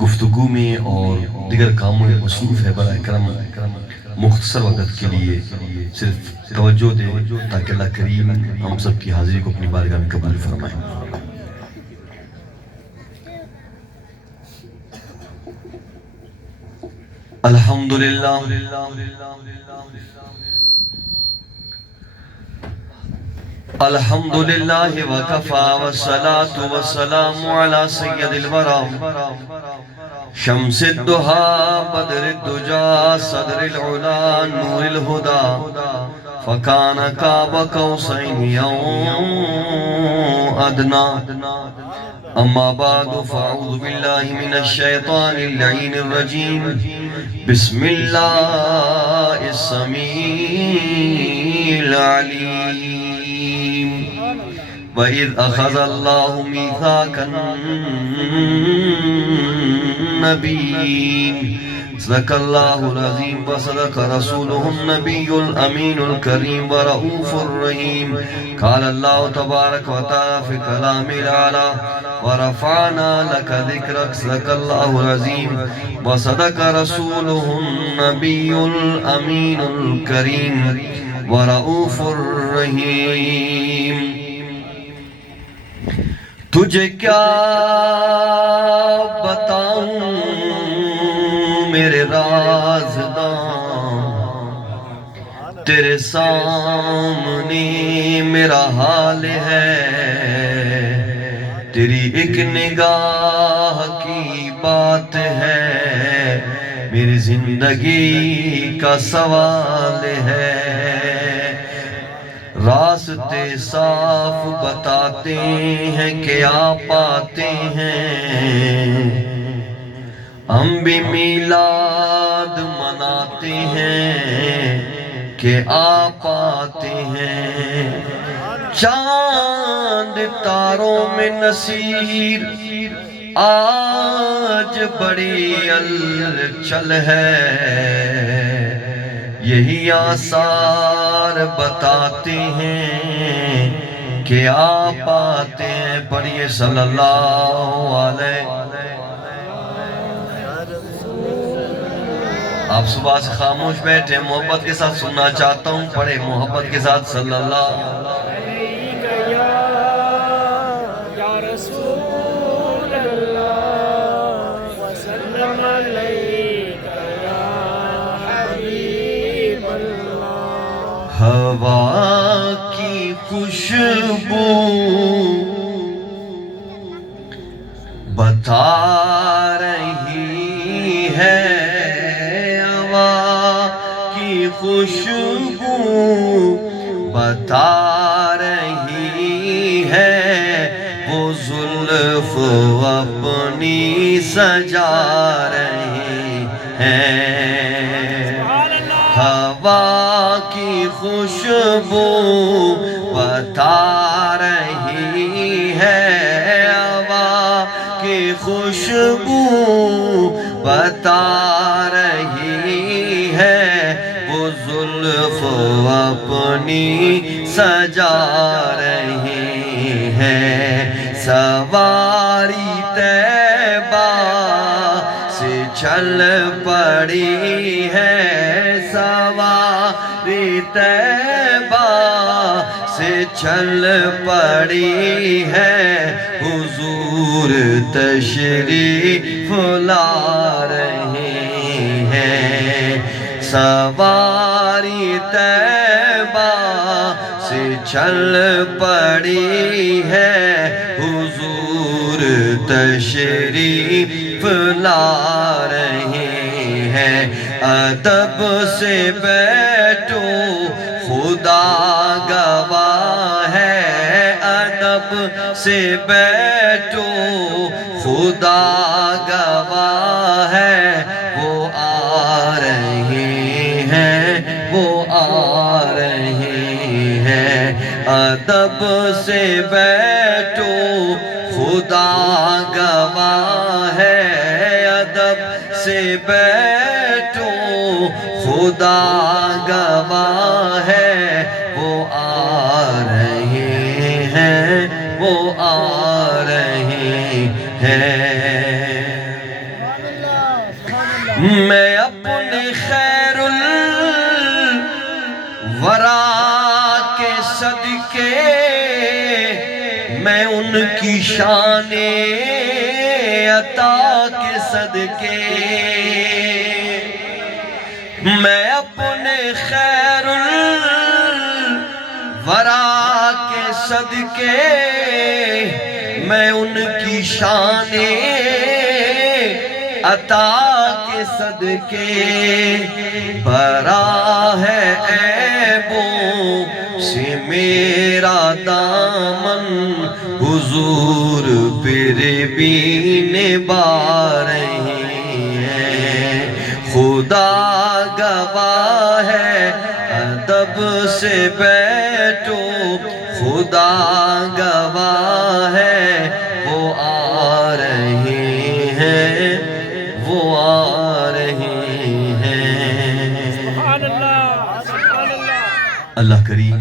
گفتگو میں اور دیگر کاموں میں مصروف ہے، برائے کرم مختصر وقت کے لیے صرف توجہ دے تاکہ اللہ کریم ہم سب کی حاضری کو اپنی بارگاہ میں قبول فرمائے۔ الحمدللہ الحمدللہ وکفا والصلاة والسلام علی سید الورى شمس الدہا بدر الدجا صدر العلا نور الہدا فکان قاب قوسین او ادنا اما بعد فاعوذ باللہ من الشیطان اللعین الرجیم بسم اللہ السمیع العلیم وَإِذْ أَخَذَ اللَّهُ مِيثَاقَ النَّبِيِّينَ صدق اللہ العظیم وصدق رسولہ النبی الامین الکریم ورؤوف الرحیم قال اللہ تبارک و تعالی فی کلام العلا ورفعنا لك ذکرک صدق اللہ العظیم وصدق رسولہ النبی الامین الکریم ورؤوف الرحیم۔ تجھے کیا بتاؤں میرے رازداں، تیرے سامنے میرا حال ہے، تیری ایک نگاہ کی بات ہے، میری زندگی کا سوال ہے۔ راستے صاف بتاتے ہیں کہ آپ آتے ہیں، ہم بھی میلاد مناتے ہیں کہ آپ آتے ہیں۔ چاند تاروں میں نصیر آج بڑی الچل ہے، یہی آثار بتاتے ہیں کہ آپ آتے ہیں۔ پڑھیے صلی اللہ علیہ۔ آپ صبح سے خاموش بیٹھے، محبت کے ساتھ سننا چاہتا ہوں، پڑھے محبت کے ساتھ صلی اللہ یا رسول اللہ وسلم علیک یا حبیب اللہ۔ ہوا کی خوشبو بتا رہی ہے، خوشبو بتا رہی ہے، وہ زلف اپنی سجا رہی ہے۔ ہوا کی خوشبو بتا رہی ہے، ہوا کی خوشبو بتا رہی ہے، زلف اپنی سجا رہی ہے۔ سواری طیبہ سے چل پڑی ہے، سواری طیبہ سے چل پڑی ہے، حضور تشریف لا رہے ہیں۔ سواری طیبہ سے چل پڑی ہے، حضور تشریف لا رہے ہیں۔ ادب سے بیٹھو خدا گواہ ہے، ادب سے بیٹھو خدا گواہ ہے، وہ آ رہے ہیں، وہ آ رہے ہیں۔ ادب سے بیٹھو خدا گواہ ہے، ادب سے بیٹھو خدا گواہ ہے، وہ آ رہے ہیں، وہ آ رہے ہیں۔ میں اپنے خیر الورا کے صدقے میں ان کی شان عطا کے صدقے میں اپنے خیر الورا کے صدقے میں ان کی شان عطا کے صدقے برا ہے عیبوں سے میرا دامن حضور پھر بھی نبھا رہے ہیں خدا گواہ ہے ادب سے بیٹھو خدا گواہ ہے وہ آ رہے ہیں وہ آ رہے ہیں اللہ کریم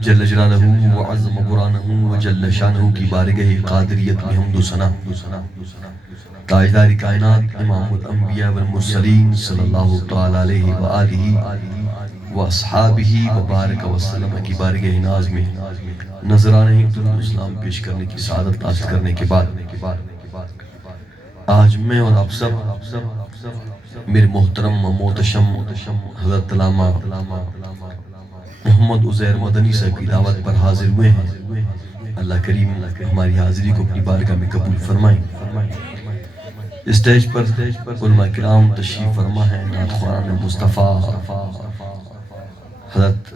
جل جلالہ وعظم قرآنہ وجل شانہ کی بارگاہ قادریت میں حمد و ثنا تاجدار کائنات امام الانبیاء والمرسلین صلی اللہ تعالی علیہ وآلہ واصحابہ وبارک وسلم کی بارگاہ ناز میں نظرانہ اسلام پیش کرنے کی سعادت حاصل کرنے کے بعد آج میں اور آپ سب میرے محترم محتشم حضرت علامہ محمد عزیر مدنی صاحب کی دعوت پر حاضر ہوئے ہیں اللہ کریم ہماری حاضری کو اپنی بارگاہ میں قبول فرمائیں اسٹیج پر علماء کرام تشریف فرما ہے نعت خوانان مصطفیٰ حضرت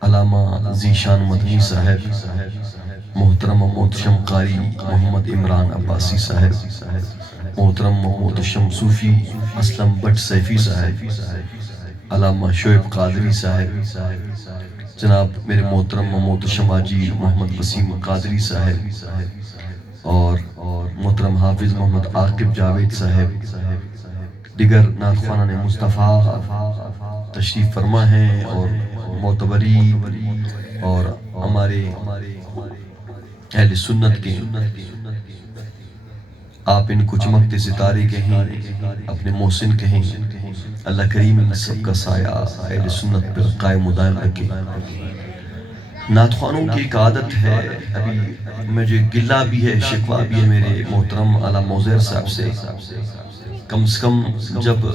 علامہ ذیشان مدنی صاحب محترم محتشم قاری محمد عمران عباسی صاحب محترم محتشم صوفی اسلم بٹ سیفی صاحب علامہ شعیب قادری صاحب جناب میرے محترم محتشم حاجی محمد وسیم قادری صاحب اور محترم حافظ محمد عاقب جاوید صاحب دیگر نعت خوانان مصطفیٰ تشریف فرما ہیں اور معتبری اور ہمارے اہل سنت کے آپ ان کو چمکتے ستارے کہیں اپنے محسن کہیں اللہ کریم ان سب کا سایہ اہل سنت پر قائم و دائم رکھے نعت خوانوں کی ایک عادت ہے ابھی مجھے گلہ بھی ہے شکوہ بھی ہے میرے محترم علامہ عزیر صاحب سے کم سے کم جب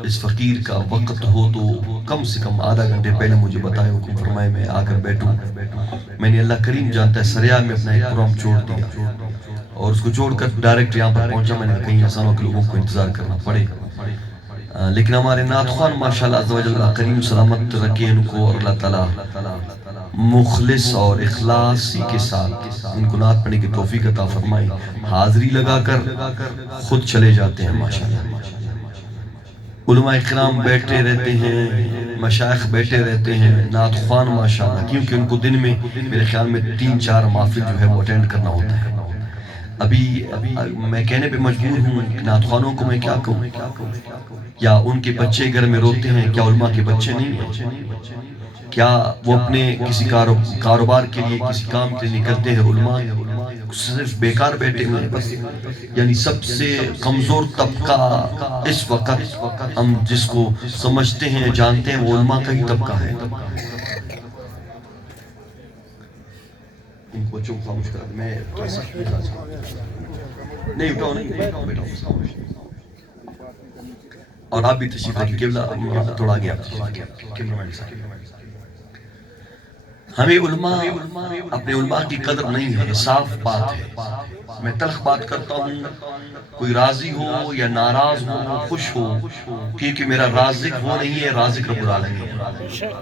اس فقیر کا وقت ہو تو کم سے کم آدھا گھنٹے پہلے مجھے بتائے حکم فرمائے میں آ کر بیٹھوں میں نے اللہ کریم جانتا ہے سریعہ میں اپنا ایک پروگرام چھوڑ دیا اور اس کو چھوڑ کر ڈائریکٹ یہاں پر پہنچا میں نے کہیں آسانوں کے لوگوں کو انتظار کرنا پڑے لیکن ہمارے نعت خوان ماشاءاللہ عز و جل اللہ کریم سلامت رکھے ان کو اور اللہ تعالیٰ مخلص اور اخلاصی کے ساتھ ان کو نعت پڑھنے کی توفیق عطا فرمائے حاضری لگا کر خود چلے جاتے ہیں ماشاءاللہ علماء اکرام بیٹھے رہتے ہیں مشائخ بیٹھے رہتے ہیں نعت خوان ماشاءاللہ کیونکہ ان کو دن میں میرے خیال میں 3-4 محفل جو ہے وہ اٹینڈ کرنا ہوتا ہے ابھی میں کہنے پہ مجبور ہوں نعت خوانوں کو میں کیا کہوں یا ان کے بچے گھر میں روتے ہیں کیا علماء کے بچے نہیں ہیں کیا وہ اپنے کسی کاروبار کے لیے کسی کام کے لیے نکلتے ہیں علماء صرف بیکار بیٹھے ہوئے ہیں بس یعنی سب سے کمزور طبقہ اس وقت ہم جس کو سمجھتے ہیں جانتے ہیں وہ علماء کا ہی طبقہ ہے ان کو بچوں کو خاموش کر میں نہیں اٹھاؤ نہیں اور آپ بھی تشریف رکھیں قبلہ تھوڑا آگے آپ ہمیں علماء اپنے علماء کی قدر نہیں ہے صاف بات ہے میں تلخ بات کرتا ہوں کوئی راضی ہو یا ناراض ہو خوش ہو کیونکہ میرا رازق وہ نہیں ہے رازق رب العالمین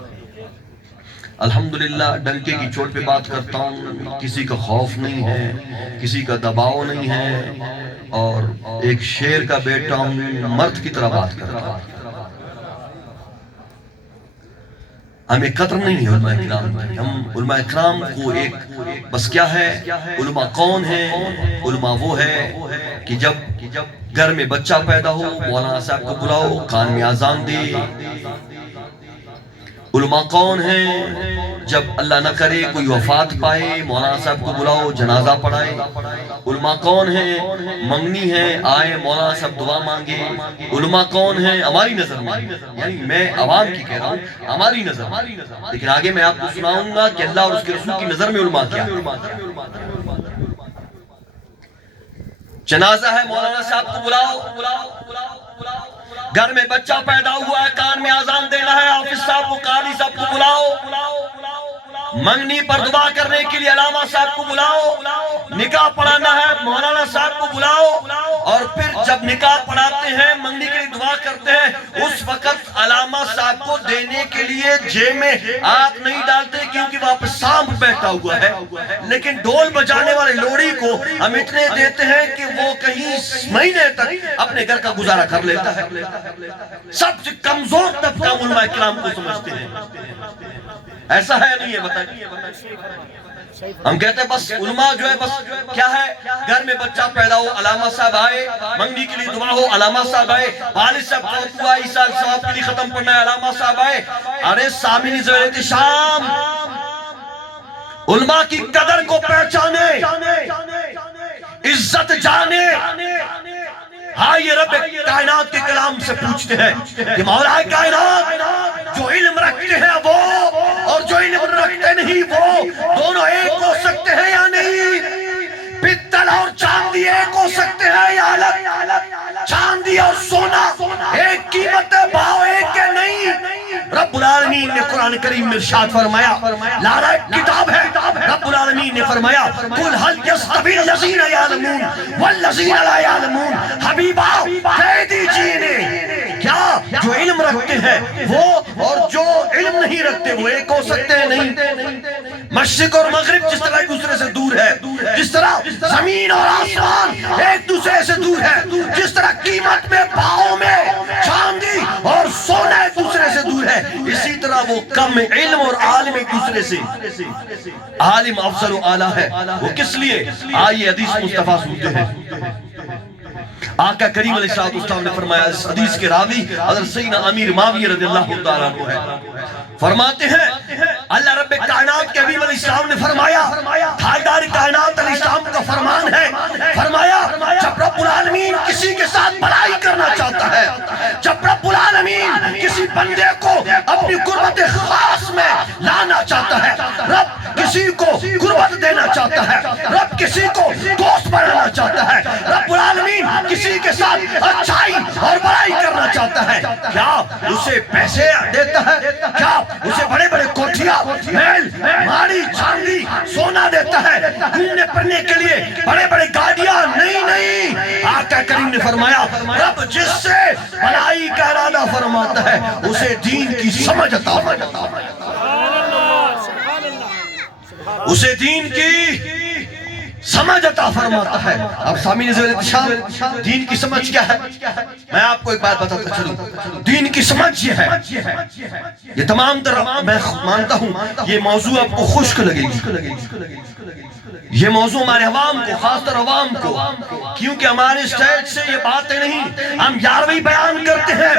الحمدللہ ڈنکے کی چوٹ پہ بات کرتا ہوں کسی کا خوف نہیں ہے کسی کا دباؤ نہیں ہے اور ایک شیر کا بیٹا ہوں مرد کی طرح بات کرتا ہوں ہمیں قدر نہیں ہے علماء اکرام کی ہم علماء اکرام کو ایک بس کیا ہے علماء کون ہے علماء وہ ہے کہ جب گھر میں بچہ پیدا ہو مولانا صاحب کو بلاؤ کان میں اذان دے علماء کون ہیں؟ جب اللہ نہ کرے کوئی وفات پائے مولانا صاحب کو بلاؤ جنازہ پڑھائے۔ علماء کون ہیں؟ منگنی ہیں، آئے مولانا صاحب دعا مانگے۔ علماء کون ہیں؟ ہماری نظر میں، یعنی میں عوام کی کہہ رہا ہوں، ہماری نظر میں، لیکن آگے میں آپ کو سناؤں گا کہ اللہ اور اس کے رسول کی نظر میں علماء کیا ہے۔ جنازہ ہے، مولانا صاحب کو بلاؤ۔ گھر میں بچہ پیدا ہوا ہے، کان میں اذان دینا ہے، حافظ صاحب کو، قاضی صاحب کو بلاؤ۔ منگنی پر دعا کرنے کے لیے علامہ صاحب کو بلاؤ۔ نکاح پڑھانا ہے، مولانا صاحب کو بلاؤ۔ اور پھر جب نکاح پڑھاتے ہیں، منگنی کے لیے دعا کرتے ہیں، اس وقت علامہ صاحب کو دینے کے لیے جیب میں ہاتھ نہیں ڈالتے، کیونکہ وہاں پہ سانپ بیٹھا ہوا ہے۔ لیکن ڈھول بجانے والے لوڑی کو ہم اتنے دیتے ہیں کہ وہ کہیں مہینے تک اپنے گھر کا گزارا کر لیتا ہے۔ سب سے کمزور طبقہ علماء کرام کو سمجھتے ہیں۔ ایسا ہے نہیں ہے؟ بتائیے۔ ہم کہتے ہیں بس علماء جو ہے بس کیا ہے، گھر میں بچہ پیدا ہو، علامہ صاحب آئے، منگنی کے لیے دعا ہو، علامہ صاحب آئے، والد صاحب فوت ہوا، عیسیٰ صاحب کے لیے ختم پڑھنا ہے، علامہ صاحب آئے۔ ارے سامعین زویل شام، علماء کی قدر کو پہچانے، عزت جانے۔ ہاں، یہ رب کائنات کے کلام سے پوچھتے ہیں کہ مولا کائنات، جو علم رکھتے ہیں وہ اور جو علم رکھتے نہیں وہ دونوں ایک ہو سکتے ہیں یا نہیں؟ پتل اور چاندی ایک ہو سکتے ہیں یا الگ؟ چاندی اور سونا ایک قیمت ہے، بھاؤ ایک ہے نہیں؟ رب العالمین نے قرآن کریم میں ارشاد فرمایا، لا ریب کتاب ہے، رب العالمین نے فرمایا قل هل يستوي الذين يعلمون والذين لا يعلمون۔ حبیبا کہہ دیجئے انہیں، کیا جو علم رکھتے ہیں وہ اور جو علم نہیں رکھتے وہ ایک ہو سکتے ہیں؟ نہیں۔ مشرق اور مغرب جس طرح ایک دوسرے سے دور ہے، جس طرح زمین اور آسمان ایک دوسرے سے دور ہے، جس طرح قیمت میں، بھاؤ میں چاندی اور سونا ایک دوسرے سے دور ہے، اسی طرح وہ کم علم اور عالم ایک دوسرے سے۔ عالم افضل و اعلیٰ ہے، وہ کس لیے؟ آئیے حدیث مصطفیٰ سنتے ہیں۔ آقا کریم علیہ السلام نے فرمایا، اس حدیث کے راوی حضرت سیدنا امیر معاویہ رضی اللہ تعالیٰ عنہ ہے، فرماتے ہیں اللہ رب کائنات کے حبیب علیہ السلام نے فرمایا، تاجدار کائنات علیہ السلام کا فرمان ہے، فرمایا جب رب العالمین کسی کے ساتھ بھلائی کرنا چاہتا ہے، جب رب العالمین کسی بندے کو اپنی قربت خاص میں لانا چاہتا ہے، رب کسی کو قربت دینا چاہتا ہے، رب کسی کو دوست بنانا چاہتا ہے، رب العالمین کسی کے ساتھ اچھائی اور بڑائی کرنا چاہتا ہے، کیا اسے پیسے دیتا ہے؟ کیا اسے بڑے بڑے کوٹھیاں، محل، ماڑی، چاندی، سونا دیتا ہے؟ گھومنے پھرنے کے لیے بڑے بڑے گاڑیاں؟ نہیں۔ آقا کریم نے فرمایا رب جس سے بھلائی کا ارادہ فرماتا ہے اسے دین کی سمجھ عطا فرماتا ہے، اسے دین کی سمجھ عطا فرماتا ہے۔ اب سامعین زویل دین کی سمجھ کیا ہے؟ میں آپ کو ایک بات بتاتا چلوں، دین کی سمجھ یہ ہے، یہ تمام تر میں مانتا ہوں یہ موضوع آپ کو خشک لگے گی، یہ موضوع ہمارے عوام کو، خاص طور عوام کو، کیونکہ ہمارے اسٹیج سے یہ باتیں نہیں، ہم 11ویں بیان کرتے ہیں،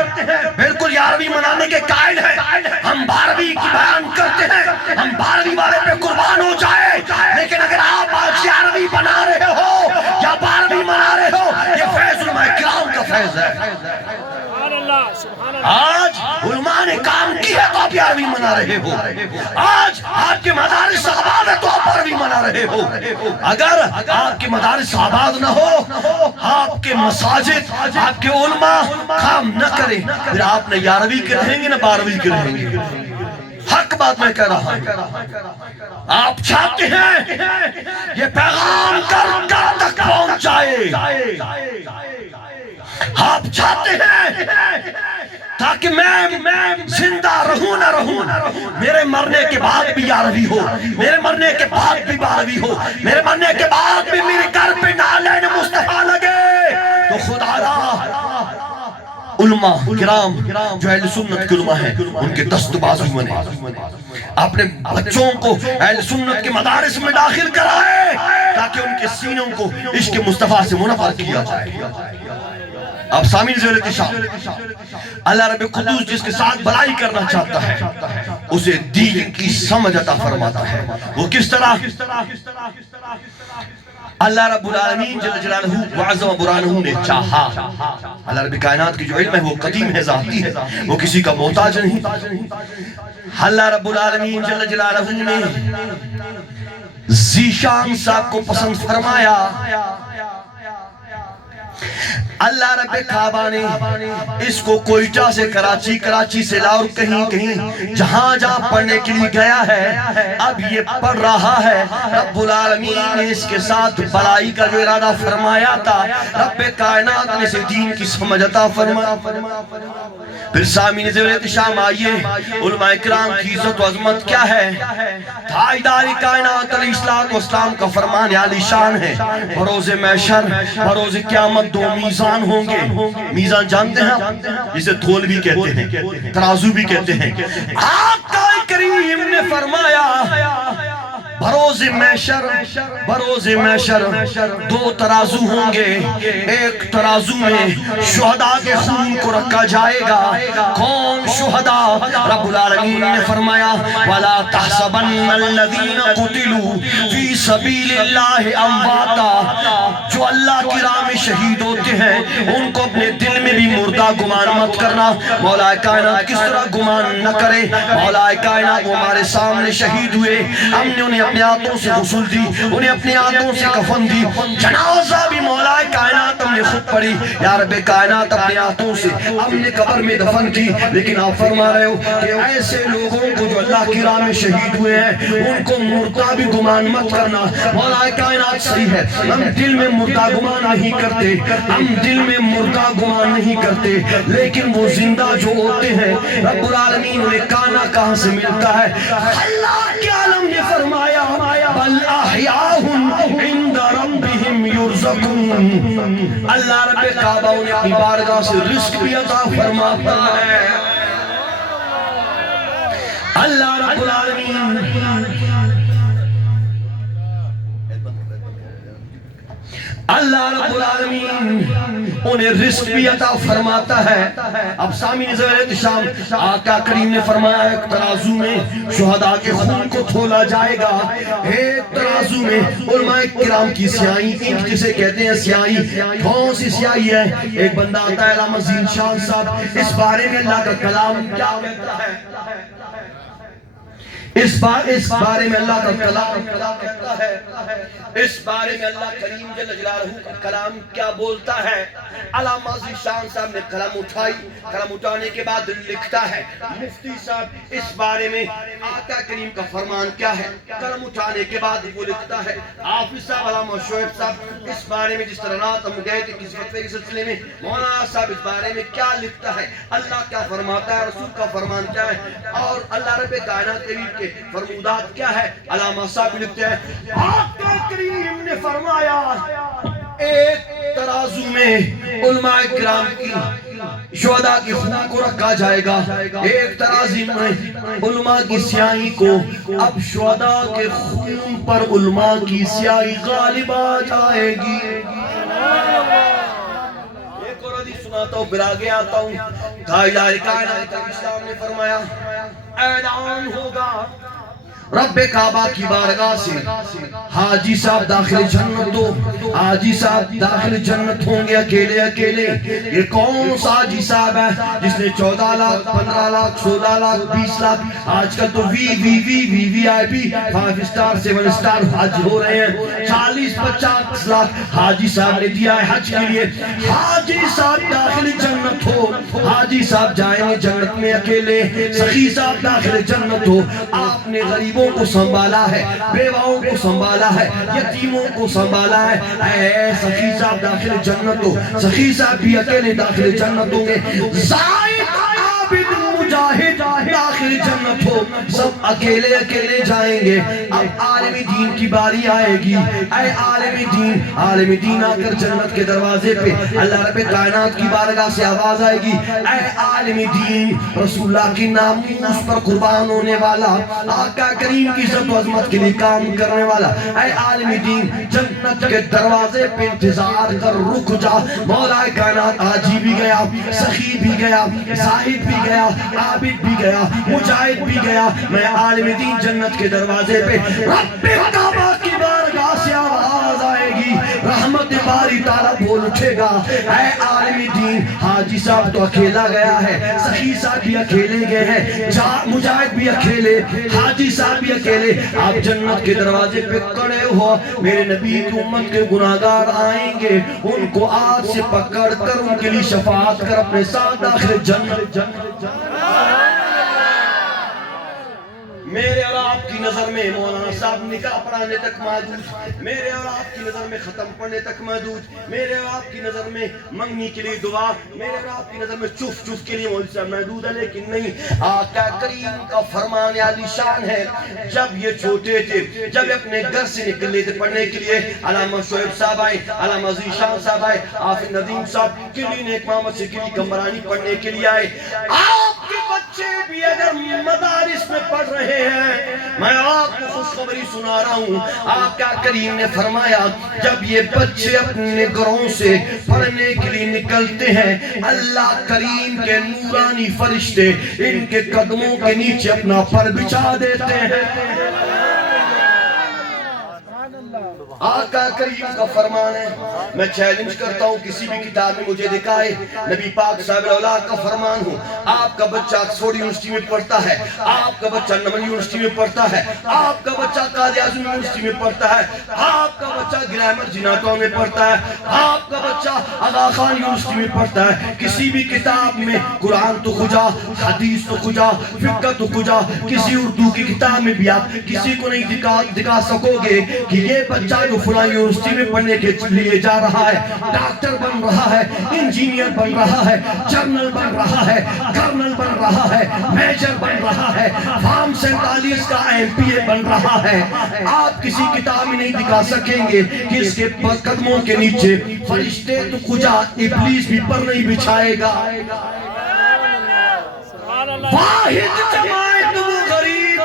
بالکل 11ویں منانے کے قائل ہیں، ہم 12ویں کی بیان کرتے ہیں، ہم 12ویں والے پہ قربان ہو جائے، لیکن اگر آپ آج 11ویں بنا رہے ہو یا 12ویں منا رہے ہو، یہ فیض علماء کرام کا فیض ہے۔ آج علماء نے کام کیا تو آپ 11ویں منا رہے ہو، آج آپ کے مدارس آباد ہے تو آپ 12ویں منا رہے ہو۔ اگر آپ کے مدارس آباد نہ ہو، آپ کے مساجد، آپ کے علماء کام نہ کریں، پھر آپ نہ 11ویں کے رہیں گے نہ 12ویں کے رہیں گے۔ حق بات میں کہہ رہا ہوں، آپ چاہتے ہیں یہ پیغام کر تک پہنچ جائے، آپ چاہتے ہیں تاکہ میں زندہ رہوں نہ رہوں، میرے مرنے کے بعد بھی 11ویں ہو، میرے مرنے کے بعد بھی 12ویں ہو، میرے مرنے کے بعد بھی میرے گھر پہ نعلین مصطفیٰ لگے، تو خدا را علماء کرام جو اہل سنت کے علماء ہیں ان کے دست بازو بنے، اپنے بچوں کو اہل سنت کے مدارس میں داخل کرائے تاکہ ان کے سینوں کو عشق مصطفیٰ سے منور کیا جائے۔ اب سامعین زیر انتشار، اللہ رب قدوس جس کے ساتھ بھلائی کرنا چاہتا ہے اسے دین کی سمجھ عطا فرماتا ہے۔ وہ کس طرح؟ اللہ رب العالمین جل جلالہ وعظم برانہ نے چاہا۔ اللہ رب کائنات کی جو علم ہے وہ قدیم ہے، ذاتی ہے، وہ کسی کا محتاج نہیں۔ اللہ رب العالمین جل جلالہ نے ذیشان صاحب کو پسند فرمایا۔ اللہ رب کعبہ نے اس کو کوئٹہ سے کراچی، کراچی سے لاہور، کہیں جہاں جہاں پڑھنے کے لیے گیا ہے اب یہ پڑھ رہا ہے۔ رب العالمین نے اس کے ساتھ بھلائی کا جو ارادہ فرمایا تھا، رب کائنات نے اسے دین کی سمجھ عطا فرمایا۔ پھر سامعین زیر احتشام آئیے، علماء کرام کی عزت و عظمت کیا ہے؟ تاجدار کائنات علیہ السلام کا فرمان عالی شان ہے، بروز محشر، بروز قیامت دو میزان ہوں گے۔ میزان جانتے ہیں جسے تھول بھی کہتے ہیں، ترازو بھی کہتے ہیں۔ آقا کریم نے فرمایا بروز محشر دو ترازو ہوں گے، ایک ترازو میں شہداء کے خون کو رکھا جائے گا۔ کون شہداء؟ رب العالمین نے فرمایا وَلَا تَحْسَبَنَّ الَّذِينَ قُتِلُوا فِي سَبِيلِ اللَّهِ أَمْوَاتًا، جو اللہ کی راہ میں شہید ہوتے ہیں ان کو اپنے دل میں بھی مردہ گمان مت کرنا۔ مولا کائنات کس طرح گمان نہ کرے؟ مولا کائنات وہ ہمارے سامنے شہید ہوئے، ہم نے انہیں اپنے ہاتھوں سے غسل دی، انہیں اپنے ہاتھوں سے کفن دی، جنازہ بھی مولا کائنات ہم نے خود پڑھی۔ یا رب کائنات اپنے ہاتھوں سے ہم نے قبر میں دفن کی، لیکن آپ فرما رہے ہو کہ ایسے لوگوں کو جو اللہ کی راہ میں شہید ہوئے ہیں ان کو مردہ بھی گمان مت کرنا۔ مولا کائنات صحیح ہے، ہم دل میں مردہ گمان نہیں کرتے، ہم دل میں مردہ گمان نہیں کرتے، لیکن وہ زندہ جو ہوتے ہیں رب العالمین انہیں کانا کہاں سے ملتا ہے؟ اللہ کے عالم نے فرمایا بل احیاء عند ربهم یرزقون، اللہ رب کعبہ انہیں اپنی بارگاہ سے رزق بھی عطا فرماتا ہے۔ اللہ رب العالمین انہیں رزق بھی عطا فرماتا ہے۔ اب سامعین زیر احتشام، آقا کریم نے فرمایا ایک ترازو میں شہداء کے خون کو تھولا جائے گا، ایک ترازو میں علماء کرام کی سیاہی، اینٹ جسے کہتے ہیں سیاہی، کون سی سیاہی ہے؟ ایک بندہ آتا ہے علامہ ذیشان صاحب، اس بارے میں اللہ کا کلام کیا کہتا ہے؟ اس بارے میں اللہ کا کلام کیا کہتا ہے؟ اس بارے میں اللہ کریم جل جلالہ کا کلام کیا بولتا ہے؟ علامہ ذیشان صاحب نے قلم اٹھائی، قلم اٹھانے کے بعد لکھتا ہے مفتی صاحب اس بارے میں آقا کریم کا فرمان کیا ہے؟ قلم اٹھانے کے بعد وہ لکھتا ہے حافظ صاحب علامہ شعیب صاحب اس بارے میں جس طرح رات ہم گئے تھے کس فتوے کے سلسلے میں، مولانا صاحب اس بارے میں کیا لکھتا ہے؟ اللہ کیا فرماتا ہے، رسول کا فرمان کیا ہے، اور اللہ رب کائنات کریم کے فرمودات کیا ہے؟ علامہ صاحب لکھتے ہیں آقا کریم نے فرمایا ایک ترازو میں علماء کرام کی شہداء کی خون کو رکھا جائے گا، ایک ترازو میں علماء کی سیاہی کو، اب شہداء کے خون پر علماء کی سیاہی غالب آ جائے گی۔ ایک اور حدیث سناتا ہوں پھر آگے آتا ہوں۔ تاجدار کائنات اسلام نے فرمایا اعلان ہوگا رب کعبہ کی بارگاہ سے حاجی صاحب داخل جنت ہو، حاجی صاحب داخل جنت ہوں گے اکیلے اکیلے۔ یہ کون سا حاجی صاحب ہے جس نے 14 لاکھ 15 لاکھ 16 لاکھ 20 لاکھ آج کل تو وی آئی پی 5 سٹار 7 سٹار حج ہو رہے ہیں، 40-50 لاکھ حاجی صاحب نے دیا ہے حج کے لیے۔ حاجی صاحب داخل جنت ہو، حاجی صاحب جائیں گے جنت میں اکیلے، سخی صاحب داخل جنت ہو، آپ نے غریب کو سنبھالا ہے، بیواؤں کو سنبھالا ہے، یتیموں کو سنبھالا ہے۔ اے سخی صاحب داخل جنت ہو، سخی صاحب بھی اکیلے داخل جنت ہوں گے۔ زائد عابد مجاہد داخل جنت ہو، سب اکیلے اکیلے جائیں گے۔ اب عالم دین کی باری آئے گی۔ اے عالم دین آ کر جنت کے دروازے پہ اللہ رب کائنات کی بارگاہ سے آواز آئے گی، اے عالم دین، رسول اللہ کی ناموس پر قربان ہونے والا، آقا کریم کی عزت و عظمت کے لیے کام کرنے والا، اے عالم دین، جنت کے دروازے پہ انتظار کر، رک جا۔ مولا کائنات حاجی بھی گیا، سخی بھی گیا، زاہد بھی گیا، عابد بھی گیا، مجاہد بھی گیا، میں عالم دین جنت کے دروازے پہ رب کعبہ کی بارگاہ سے آواز آئے گی، رحمت باری تعالیٰ بول اٹھے گا، اے عالم دین، حاجی صاحب تو اکیلا گیا ہے، سخی صاحب بھی اکیلے گئے ہیں، مجاہد بھی اکیلے، حاجی صاحب بھی اکیلے، آپ جنت کے دروازے پہ کھڑے ہو، میرے نبی کی امت کے گناہگار آئیں گے، ان کو آج سے پکڑ کر ان کے لیے شفاعت کر اپنے ساتھ داخل جنت۔ میرے اور آپ کی نظر میں مولانا صاحب نکاح پڑھانے تک محدود، میرے اور آپ کی نظر میں ختم پڑھنے تک محدود، میرے اور آپ کی نظر میں منگنی کے لیے دعا، میرے اور آپ کی نظر میں چف چف کے لیے مولوی صاحب محدود ہے، لیکن نہیں، آقا کریم کا فرمان عالی شان ہے۔ جب یہ چھوٹے تھے، جب اپنے گھر سے نکلے تھے پڑھنے کے لیے، علامہ شعیب صاحب آئے، علامہ ذیشان صاحب آئے، حافظ ندیم صاحب کلی نیک محمد سے کلی کمرانی پڑھنے کے لیے آئے۔ آپ کے بچے بھی اگر مدارس میں پڑھ رہے ہیں، میں آپ کو خوشخبری سنا رہا ہوں، آقا کریم نے فرمایا جب یہ بچے اپنے گھروں سے پڑھنے کے لیے نکلتے ہیں، اللہ کریم کے نورانی فرشتے ان کے قدموں کے نیچے اپنا پر بچھا دیتے ہیں۔ آقا کریم کا فرمان ہے، میں چیلنج کرتا ہوں کسی بھی کتاب میں مجھے دکھائے، نبی پاک صاحب اولاد کا فرمان ہوں، آپ کا بچہ آکسفورڈ یونیورسٹی میں پڑھتا ہے، آپ کا بچہ نمل یونیورسٹی میں پڑھتا ہے، آپ کا بچہ قائد اعظم یونیورسٹی میں پڑھتا ہے، آپ کا بچہ گرامر جناتوں میں پڑھتا ہے، آپ کا بچہ آغا خان یونیورسٹی میں پڑھتا ہے، کسی بھی کتاب میں قرآن تو کھجا، حدیث تو کھجا، فقہ تو کھجا، کسی اردو کی کتاب میں بھی آپ کسی کو نہیں دکھا سکو گے کہ یہ بچہ جو فلاں یونیورسٹی میں پڑھنے کے لیے جا رہا ہے، ڈاکٹر بن رہا ہے، انجینئر بن رہا ہے، جنرل بن رہا ہے، کرنل بن رہا ہے، میجر بن رہا ہے، فارم 47 کا MP بن رہا ہے۔ آپ کسی کتاب میں نہیں دکھا سکیں گے کہ اس کے قدموں کے نیچے فرشتے تو کجا ابلیس بھی پر نہیں بچھائے گا۔ واحد جماعت وہ غریب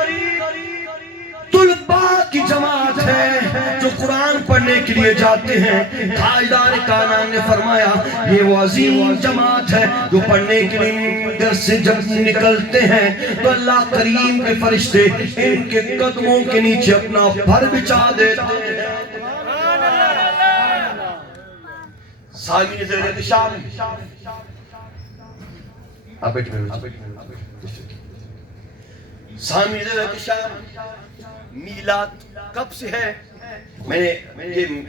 طلباء کی جماعت ہے جو قرآن پڑھنے کے لیے جاتے ہیں۔ تاجدار کائنات نے فرمایا یہ وہ عظیم جماعت ہے جو پڑھنے کے لیے گھر سے جب نکلتے ہیں تو اللہ کریم کے فرشتے ان کے قدموں کے نیچے اپنا پر بچھا دیتے ہیں۔ سامعین زیر شام سامعین زیر شام میلاد کب سے ہے؟ میں نے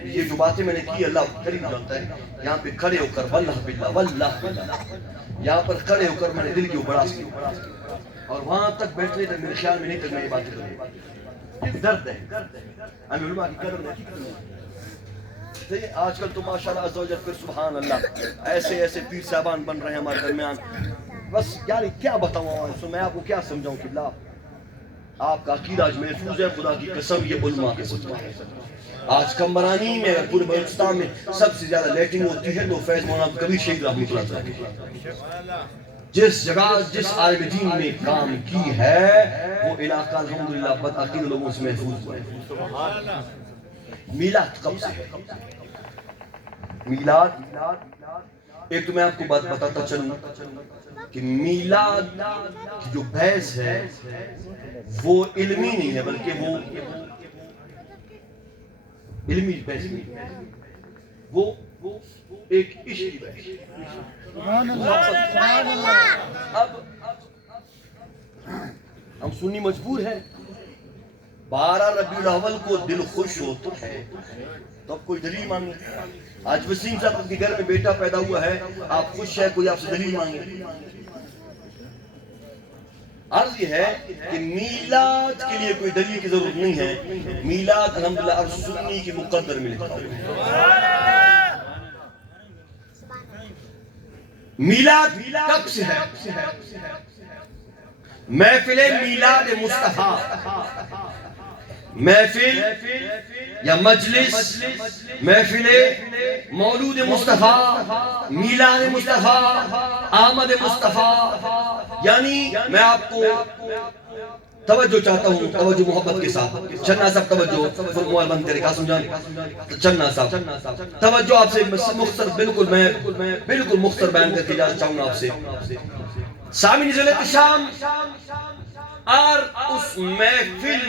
یہ جو باتیں میں نے کی اللہ قریب جانتا ہے، یہاں پہ کھڑے ہو کر واللہ باللہ یہاں پر کھڑے ہو کر میں نے دل کی بڑا سی اور وہاں تک بیٹھنے تک میرے خیال میں نہیں تک میں یہ باتیں کروں، یہ درد ہے، ہمیں علماء کی قدر نہیں۔ آج کل تو ماشاءاللہ عز و جل پھر سبحان اللہ ایسے ایسے پیر صاحبان بن رہے ہیں ہمارے درمیان، بس یعنی کیا بتاؤں میں آپ کو کیا سمجھاؤں کہ اللہ آپ کا عقیدہ آج محفوظ ہے، خدا کی قسم یہ علماء کے صدقہ ہے۔ آج کمبرانی میں اگر پورے بلوچستان میں سب سے زیادہ لیٹنگ ہوتی ہے تو فیض مولانا کبیر شہید رحمۃ اللہ تعالیٰ جس جگہ جس عالم دین نے کام کی ہے وہ علاقہ الحمدللہ بدعقیدہ لوگوں سے محفوظ ہوا ہے۔ میلاد کب سے ہے؟ میلاد ایک تو میں آپ کو بات بتاتا چلوں کہ میلاد کی جو بحث ہے وہ علمی نہیں ہے بلکہ وہ علمی بحث نہیں ہے، وہ ایک عشقی بحث ہے۔ اب ہم سنی مجبور ہیں، 12 ربیع الاول کو دل خوش ہوتا ہے تو اب کوئی دلیل مانگے۔ آج وسیم صاحب کے گھر میں بیٹا پیدا ہوا ہے، آپ خوش ہیں، کوئی آپ سے دلیل مانگے۔ عرض یہ ہے کہ میلاد کے لیے کوئی دلیل کی ضرورت نہیں ہے، میلاد الحمدللہ اب سنی کی مقدر میں لکھا ہے۔ میلاد کب سے ہے؟ محفل میلاد مصطفیٰ، محفل یا مجلس محفل مولود مصطفیٰ، میلاد مصطفیٰ، آمد مصطفیٰ، یعنی میں آپ کو توجہ چاہتا ہوں، توجہ محبت کے ساتھ چننا صاحب توجہ فرموال بند کرے قاسم جان چننا صاحب توجہ آپ سے مختصر بالکل میں بالکل مختصر بیان کر کے جانا چاہوں گا آپ سے سامعین ذلت شام اور اس محفل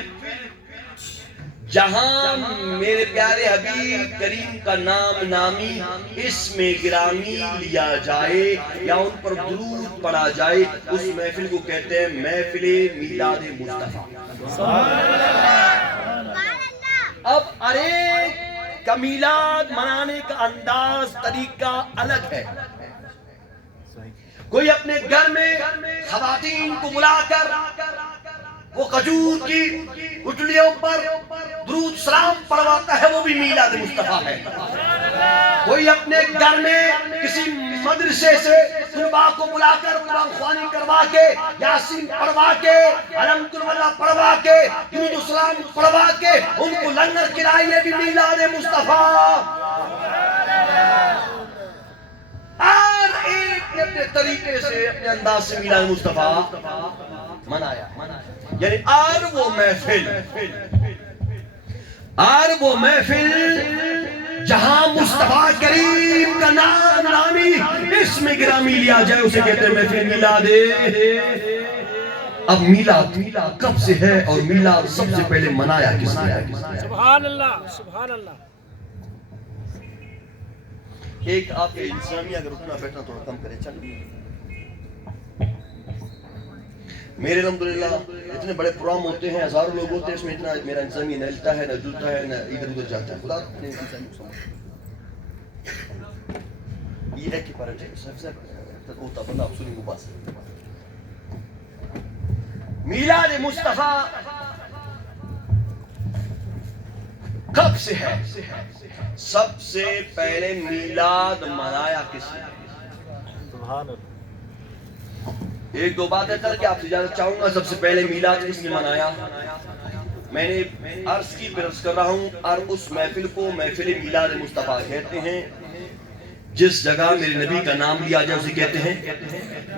جہاں میرے پیارے حبیب کریم کا نام نامی اسم گرامی لیا جائے یا ان پر درود پڑھا جائے اس محفل کو کہتے ہیں محفل میلاد مصطفیٰ. اب ہر ایک کا میلاد منانے کا انداز طریقہ الگ ہے. کوئی اپنے گھر میں خواتین کو بلا کر وہ کھجور کی گٹلیوں پر درود سلام پڑھواتا ہے، وہ بھی میلاد مصطفیٰ ہے. کوئی اپنے گھر میں کسی مدرسے سے طلباء کو بلا کر قرآن خوانی کروا کے یاسین پڑھوا کے الحمدللہ پڑھوا کے درود سلام پڑھوا کے ان کو لنگر کھلائے، یہ بھی میلاد مصطفیٰ. ہر ایک نے اپنے طریقے سے اپنے انداز سے میلاد مصطفیٰ منایا. یعنی اور وہ محفل جہاں مصطفیٰ کریم کا نام نامی اسم گرامی لیا جائے اسے کہتے ہیں محفل میلاد. اب میلاد کب سے ہے اور میلاد سب سے پہلے منایا کس نے؟ سبحان اللہ سبحان اللہ. ایک آپ کے انسانی اگر اٹھنا بیٹھنا تھوڑا کم کرے چل. میرے الحمدللہ اتنے بڑے پروگرام ہوتے ہیں، ہزاروں لوگ ہوتے ہیں، اس میں اتنا میرا انسانی نہ ہلتا ہے نہ جلتا ہے نہ ادھر ادھر جاتا ہے. خدا اپنے انسانی کو سمجھ یہ ہے کہ پرچے سب سے ہوتا بندہ آپ سنیں گو باس. میلاد مصطفیٰ کب سے ہے؟ سب سے پہلے میلاد منایا کس نے؟ سبحان اللہ. ایک دو باتیں کر کے آپ سے اجازت چاہوں گا. سب سے پہلے میلاد کس نے منایا؟ میں نے عرض کی پھر عرض کر رہا ہوں. اور اس محفل کو محفل میلاد مصطفیٰ کہتے ہیں. جس جگہ میرے نبی کا نام لیا جائے اسے کہتے ہیں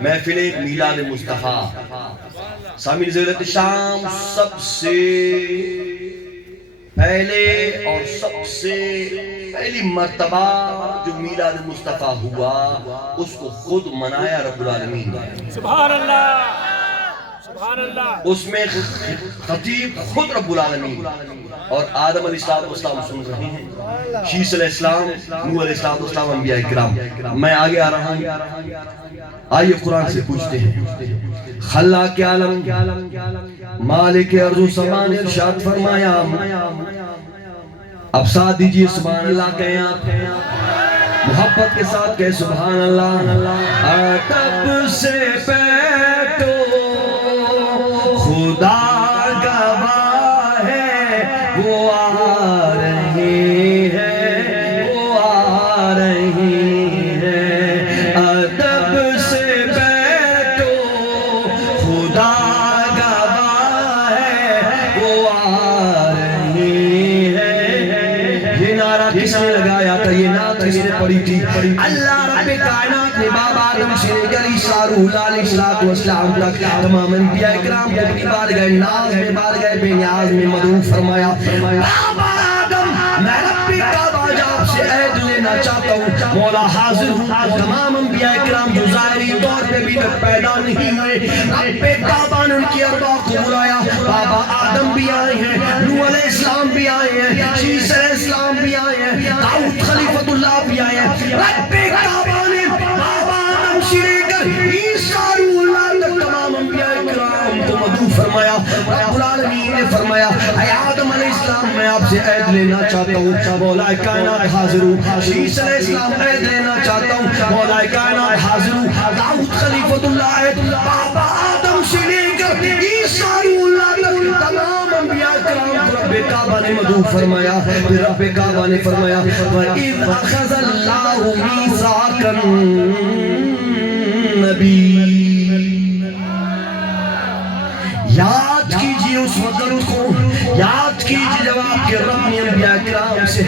محفل میلاد مصطفیٰ. سامعین ذلت شام سب سے پہلے اور سب سے پہلی مرتبہ جو میلاد مصطفیٰ ہوا اس کو خود منایا رب العالمین نے. سبحان اللہ سبحان اللہ. اس میں خطیب خود رب العالمین اور آدم علیہ السلام سن رہے ہیں، شیس علیہ السلام، نوح علیہ السلام، انبیاء کرام. میں آگے آ رہا ہوں. آئیے قرآن سے پوچھتے ہیں. خلاق عالم مالک ارض و سمان نے ارشاد فرمایا. اب ساتھ دیجئے سبحان اللہ کہیں آپ محبت کے ساتھ کہیں سبحان اللہ. تب سے بیٹھو خدا گواہ ہے وہ آ رہی ہے وہ آ رہی ہے. ادب سے بیٹھو خدا گواہ ہے وہ آ رہی ہے. یہ نعرہ کس نے لگایا تھا؟ یہ نعت کس نے پڑھی تھی؟ اللہ رب کائنات نے بابا آدم سے لے کر عیسیٰ روح علیہ السلام تک تمام انبیاء کرام کو اپنی بارگاہ ناز میں بارگاہ بے نیاز میں مدعو فرمایا. بابا آدم میں رب کعبہ جاب سے عہد لینا چاہتا ہوں، مولا حاضر ہوں. تمام انبیاء کرام جو ظاہری طور پہ بھی تک پیدا نہیں ہوئے، رب کعبہ نے ان کی ارواح کو بلایا. بابا آدم بھی آئے ہیں، نوح علیہ السلام بھی آئے ہیں، شیس علیہ السلام بھی آئے ہیں، داؤد خلیفۃ اللہ بھی آئے ہیں. رب کعبہ نے بابا آدم سے لے کر عیسیٰ روح اللہ تک تمام انبیاء کرام کو مدعو فرمایا. رب العالمین نے فرمایا اے آدم علیہ السلام میں آپ سے عہد لینا چاہتا ہوں، مولا کائنات حاضر ہوں. شیس علیہ السلام عہد لینا چاہتا ہوں، مولا کائنات حاضر ہوں. داؤد خلیفۃ اللہ عہد. بابا آدم سے لے کر عیسیٰ روح اللہ تک تمام انبیاء کرام کو رب کعبہ نے مدعو فرمایا. پھر رب کعبہ نے فرمایا وَإِذْ أَخَذَ اللَّهُ مِيثَاقَ النَّبِيِّينَ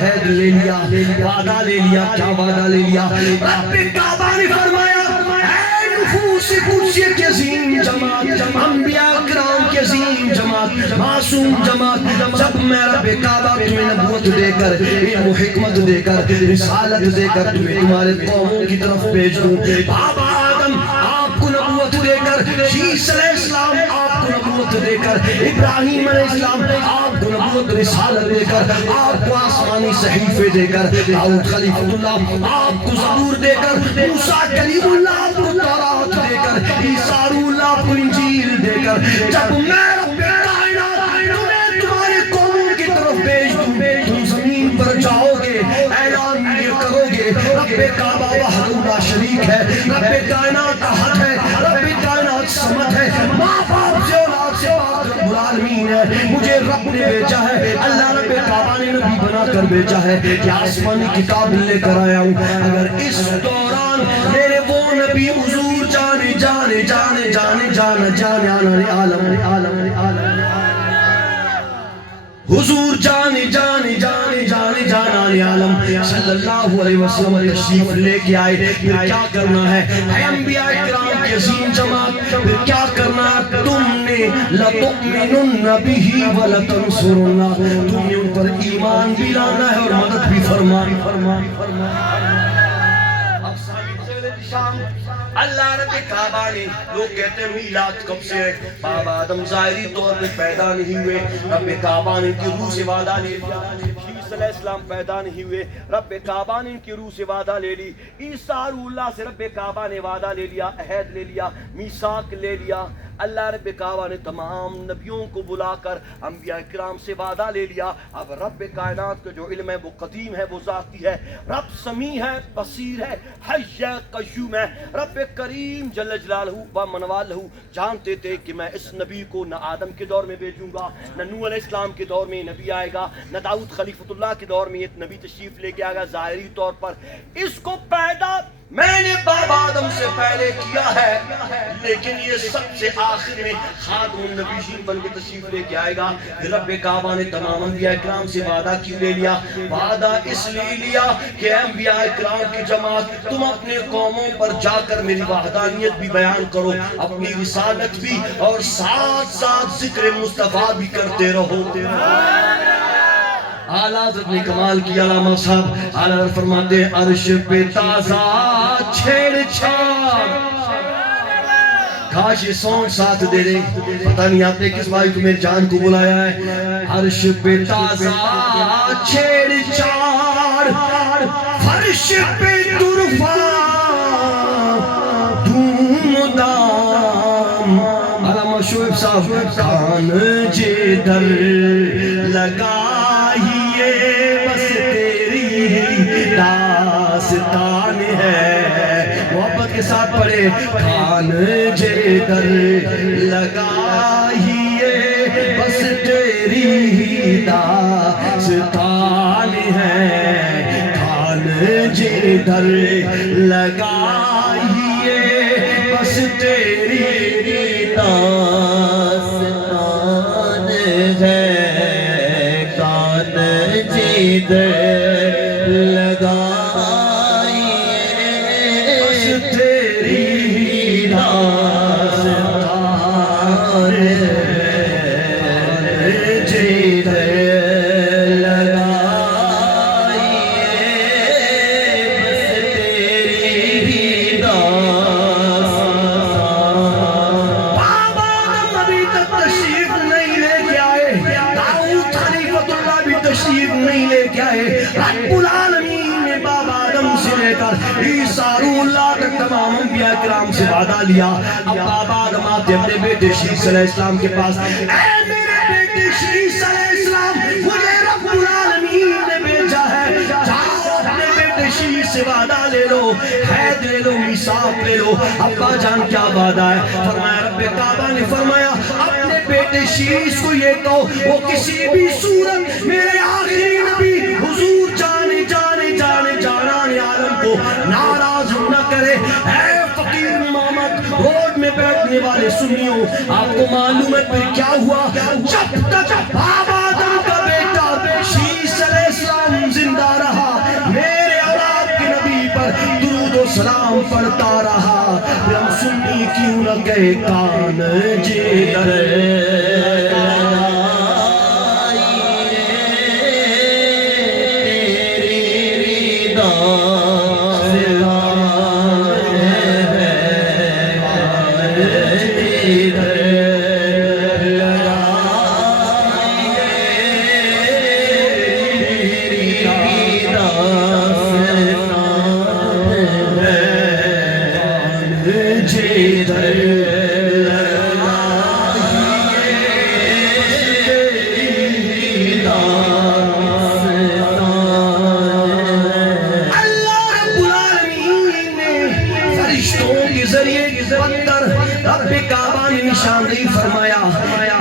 عہد لے لیا، وعدہ لے لیا. کیا وعدہ لے لیا؟ رب کعبہ نے فرمایا اے نفوس قدسیہ کی عظیم جماعت، انبیاء کرام کی عظیم جماعت، معصوم جماعت، جب میں رب کعبہ تمہیں نبوت دے کر، علم و حکمت دے کر، رسالت دے کر تمہیں تمہارے قوموں کی طرف بھیج دوں، بابا آدم آپ کو نبوت دے کر، عیسیٰ علیہ السلام آپ کو نبوت دے کر، ابراہیم علیہ السلام آپ کو نبوت رسالت دے کر، آپ کو آسمانی صحیفے دے کر، داؤد خلیفۃ اللہ آپ کو زبور دے کر، موسیٰ کلیم اللہ آپ کو تورات دے کر، عیسیٰ روح اللہ آپ کو انجیل دے کر، جب میں رب کائنات تمہیں تمہارے قوموں کی طرف بھیج دوں، تم زمین پر جاؤ گے، اعلان یہ کرو گے رب کعبہ وحدہ لا شریک ہے، رب کائنات احد ہے، رب کائنات صمد ہے، ماں باپ سے اولاد سے پاک رب العالمین ہے، مجھے رب نے بھیجا ہے، اللہ رب کعبہ نے نبی بنا کر بھیجا ہے کہ آسمانی کتاب لے کر آیا ہوں. اگر اس دوران میرے وہ نبی حضور جانے جانے جانے جانے جانے جانے عالم حضور جانے جانے جانے جانے جانے عالم صلی اللہ علیہ وسلم تشریف لے کے آئے، پھر کیا کرنا ہے؟ اے انبیاء کرام کی عظیم جماعت، پھر کیا کرنا ہے؟ تم نے لَتُؤْمِنُنَّ بِهِ وَلَتَنْصُرُنَّهُ، تم نے ان پر ایمان بھی لانا ہے اور مدد بھی فرمانی. اللہ رب کعبہ نے، لوگ کہتے ہیں میلاد کب سے ہے؟ بابا آدم ظاہری طور پہ پیدا نہیں ہوئے، رب کعبہ نے ان کی روح سے وعدہ لے لیا. عیسیٰ علیہ السلام پیدا نہیں ہوئے، رب کعبہ نے ان کی روح سے وعدہ لے لی. عیسیٰ روح اللہ سے رب کعبہ نے وعدہ لے لیا، عہد لے لیا، میثاق لے لیا. اللہ رب کعبہ نے تمام نبیوں کو بلا کر انبیاء کرام سے وعدہ لے لیا. اب رب کائنات کا جو علم ہے وہ قدیم ہے، وہ ذاتی ہے، رب سمیع ہے، بصیر ہے، حی ہے، قیوم ہے. رب کریم جل جلالہ و من والہ جانتے تھے کہ میں اس نبی کو نہ آدم کے دور میں بھیجوں گا، نہ نوح علیہ السلام کے دور میں نبی آئے گا، نہ داؤد خلیفۃ اللہ کے دور میں یہ نبی تشریف لے کے آئے گا. ظاہری طور پر اس کو پیدا میں نے بابا آدم سے پہلے کیا ہے، لیکن یہ سب سے آخر میں خاتم النبیین بن کے تشریف لے کے آئے گا. رب کعبہ نے تمام انبیاء کرام سے وعدہ کیوں لے لیا؟ وعدہ اس لیے لیا کہ انبیاء کرام کی جماعت تم اپنے قوموں پر جا کر میری وحدانیت بھی بیان کرو، اپنی رسالت بھی، اور ساتھ ساتھ ذکر مصطفیٰ بھی کرتے رہو. اعلیٰ حضرت نے کمال کیا. علامہ صاحب اعلیٰ فرماتے ہیں عرش پہ تازہ چھیڑ چھاڑ. کاش یہ سونگ ساتھ دے دیں. پتہ نہیں آپ نے کس بھائی کو میری جان کو بلایا ہے. عرش پہ تازہ چھیڑ چھاڑ، فرش پہ طرفہ دھوم دام. علامہ شعیب صاحب کان جدھر لگائیے بس تیری داستان ہے. محبت کے ساتھ پڑھے کان جدھر لگائیے بس تیری داستان ہے. کان جدھر لگائیے بس تیری داستان ہے. کان جدھر لگائیے بس تیری داستان ہے. جدھر رب العالمین نے بابا آدم سے لے کر عیسیٰ روح اللہ تک تمام انبیاء کرام سے وعدہ لیا. اب بابا آدم آتے اپنے بیٹے عیسیٰ علیہ السلام کے پاس. اے میرے بیٹے عیسیٰ علیہ السلام، مجھے رب العالمین نے بھیجا ہے، جاؤ اپنے بیٹے عیسیٰ سے وعدہ لے لو، عہد لے لو، میثاق لے لو. ابا جان کیا وعدہ ہے؟ فرمایا رب کعبہ نے فرمایا اپنے بیٹے عیسیٰ کو یہ کہو وہ کسی بھی صورت میرے آخری نبی حضور جانے جانے جانے جانان عالم کو ناراض نہ کرے. اے فقیر محمد روڈ میں بیٹھنے والے سنیوں، آپ کو معلوم ہے پھر کیا ہوا؟ جب تک بابا آدم کا بیٹا عیسیٰ علیہ السلام زندہ اسلام پڑھتا رہا، پھر ہم سنی کیوں نہ کہے کان جدھر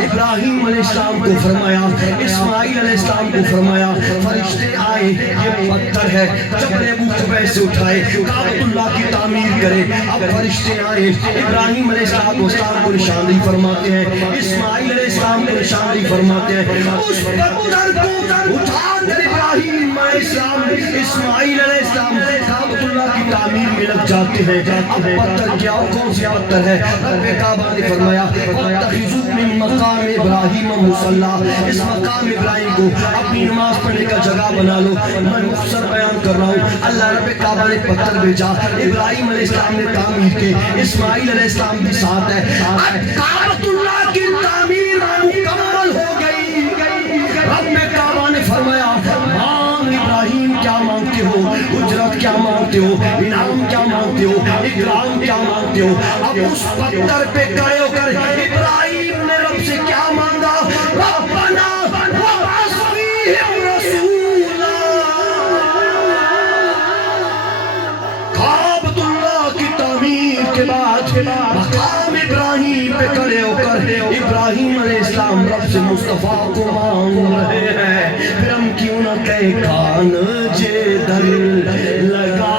ابراہیم علیہ السلام کو فرمایا، اسماعیل علیہ السلام کو فرمایا، فرشتے آئے، یہ پتھر ہے، جبل ابو قبیس سے اٹھائے، کعبۃ اللہ کی تعمیر کرے۔ اب فرشتے آئے، ابراہیم علیہ السلام کو نشاندہی فرماتے ہیں، اسماعیل علیہ السلام کو نشاندہی فرماتے ہیں۔ اس پتھر کو اٹھا کر ابراہیم علیہ السلام، اسماعیل علیہ السلام کعبۃ اللہ کی تعمیر میں لگ جاتے ہیں۔ اب پتھر کیا، کون سی پتھر ہے؟ رب کعبہ نے فرمایا وَاتَّخِذُوا مِن مقام ابراہیم مصلی، اس مقام ابراہیم کو اپنی نماز پڑھنے کا جگہ بنا لو۔ میں مختصر بیان کر رہا ہوں، اللہ رب کعبہ نے پتھر بھیجا، ابراہیم علیہ السلام نے تعمیر کی، اسماعیل علیہ السلام بھی ساتھ ہے۔ اب کعبۃ اللہ کی تعمیر مکمل ہو گئی۔ رب کعبہ نے فرمایا مانگ ابراہیم، کیا مانگتے ہو؟ اجرت کیا مانگتے ہو؟ انعام کیا مانگتے ہو؟ اکرام کیا مانگتے ہو؟ اب اس پتھر پہ کھڑے ہو کر ابراہیم نے رب سے کیا مانگا؟ ربنا وابعث فیہم رسولا۔ کعبۃ اللہ کی تعمیر کے بعد مقام ابراہیم پہ کھڑے ہو کر ابراہیم علیہ السلام رب سے مصطفیٰ کو مانگ رہے ہیں۔ پھر ہم کیوں نہ کہے کان جدھر لگا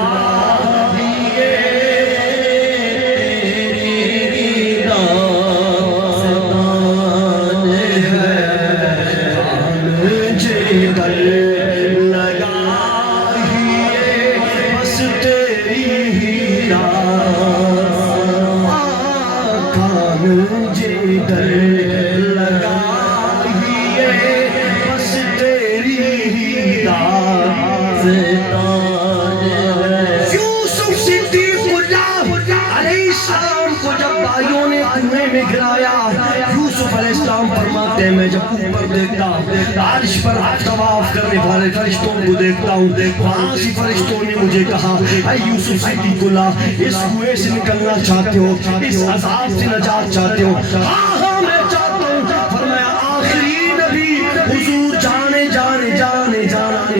میں جب اوپر دیکھتا عرش پر طواف کرنے والے فرشتوں کو دیکھتا ہوں، وہاں سے فرشتوں نے مجھے کہا اے یوسف صدیق اللہ، اس کنویں سے نکلنا چاہتے ہو؟ اس عذاب سے نجات چاہتے ہو؟ ہاں ہاں میں چاہتا ہوں۔ فرمایا آخری نبی حضور جانے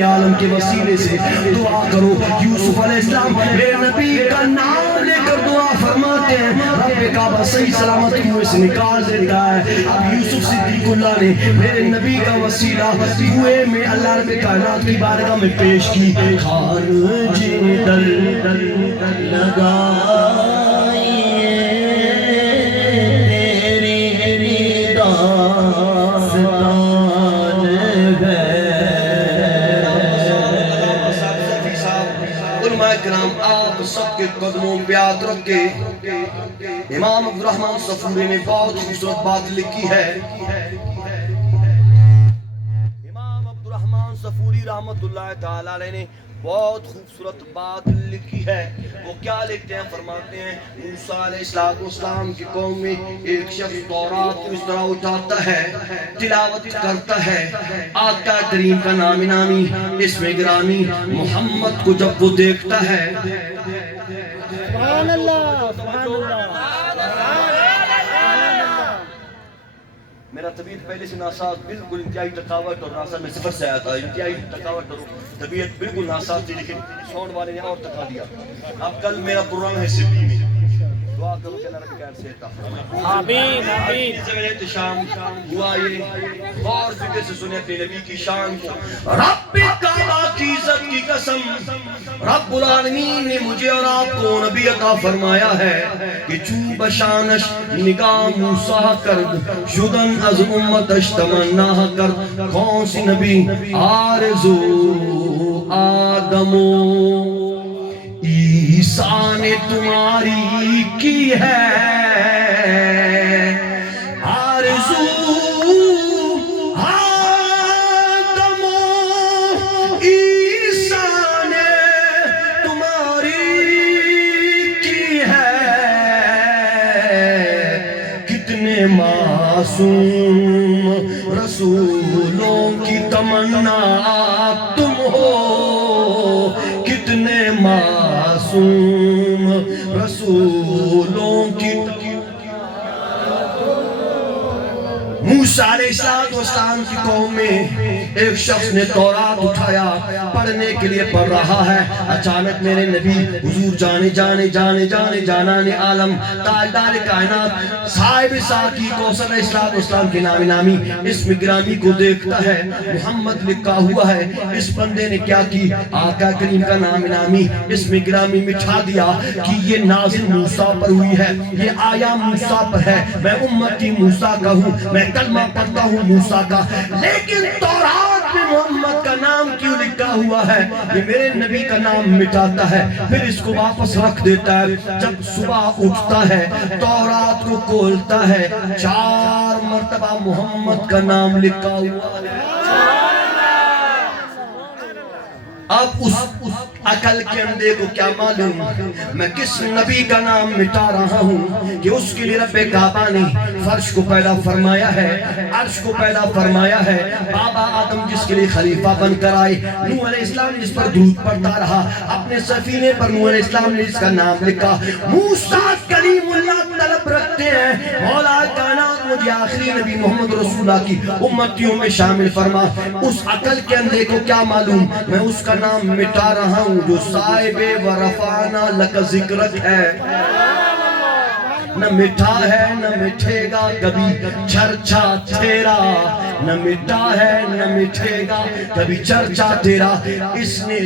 عالم کے وسیلے سے دعا کرو۔ یوسف علیہ السلام میرے نبی کا نام لے کر دعا فرماتے ہیں، رب کعبہ صحیح سلامت کنویں سے نکال دیتا ہے۔ اب یوسف صدیق اللہ نے میرے نبی کا وسیلہ کنویں میں اللہ رب کائنات کی بارگاہ میں پیش کی۔ خان جدھر لگا سب کے قدموں پہ ہاتھ رکھ کے امام عبدالرحمن صفوری نے بہت خوبصورت بات لکھی ہے۔ امام عبدالرحمن صفوری رحمت اللہ تعالیٰ علیہ نے بہت خوبصورت بات لکھی ہے۔ وہ کیا لکھتے ہیں؟ فرماتے ہیں موسیٰ علیہ السلام کی قوم میں ایک شخص تورات اس طرح اٹھاتا ہے، تلاوت کرتا ہے، آقا کریم کا نام نامی اسم گرامی محمد کو جب وہ دیکھتا ہے، سبحان اللہ سبحان اللہ، میرا طبیعت پہلے سے ناساز، بالکل انتہائی تھکاوٹ اور ناساز، میں سفر سے آیا تھا، انتہائی تھکاوٹ اور طبیعت بالکل ناساز تھی، لیکن ساؤنڈ والے نے اور تھکا دیا۔ اب کل میرا پروگرام ہے سڈنی میں، دعا کرو کہ اللہ رب خیر سے عطا فرمائے۔ آمین آمین۔ زمین احتشام ہوا، یہ غور فکر سے سنے اپنے نبی کی شان کو۔ رب کعبہ کی عزت کی قسم، رب العالمین نے مجھے اور آپ کو نبی عطا فرمایا ہے کہ چون بشانش نگاہ موسیٰ کرد، شدن از امتش تمنا کرد۔ کون سی نبی؟ آرزو آدم و عیسیٰ عیسیٰ نے تمہاری کی ہے آرزو آدم و عیسیٰ نے تمہاری کی ہے کتنے معصوم رسولوں کی تمنا تم ہو کتنے معصوم رسولوں کی موسیٰ علیہ السلام کی قوم میں ایک شخص نے تورات اٹھایا پڑھنے کے لیے پڑھ رہا ہے اچانک میرے نبی حضور جانان عالم تاجدار کائنات صاحب ساقی کوثر علیہ السلام کے نامی اسم گرامی کو دیکھتا ہے محمد لکھا ہوا ہے اس بندے نے کیا کی آقا کریم کا نامی اسم گرامی مٹھا دیا کہ یہ نازل موسیٰ پر ہوئی ہے یہ آیا موسیٰ پر ہے میں امتی موسیٰ کا ہوں میں کلمہ پڑھتا ہوں موسیٰ کا لیکن تورات میں محمد کا نام کیوں لکھا ہوا ہے یہ میرے نبی کا نام مٹاتا ہے پھر اس کو واپس رکھ دیتا ہے جب صبح اٹھتا ہے تورات کو کھولتا ہے 4 مرتبہ محمد کا نام لکھا ہوا ہے اب اس عقل کے اندھے کو کیا معلوم میں کس نبی کا نام مٹا رہا ہوں کہ اس کے لیے رب کعبہ نے فرش کو پیدا فرمایا ہے عرش کو پیدا فرمایا ہے بابا آدم جس کے لیے خلیفہ بن کر آئے نوح علیہ السلام جس پر درود پڑھتا رہا اپنے سفینے پر نوح علیہ السلام نے جس کا نام لکھا موسیٰ کلیم اللہ طلب رکھتے ہیں مولا کائنات مجھے آخری نبی محمد رسول اللہ کی امتیوں میں شامل فرما اس عقل کے اندھے کو کیا معلوم میں اس کا نام مٹا رہا ہوں جو صاحب ورفعنا لک ذکرک ہے نہ مٹھا ہے نہ مٹھے گا کبھی چرچا تیرا نہ مٹھا ہے نہ مٹھے گا کبھی چرچا تیرا اس نے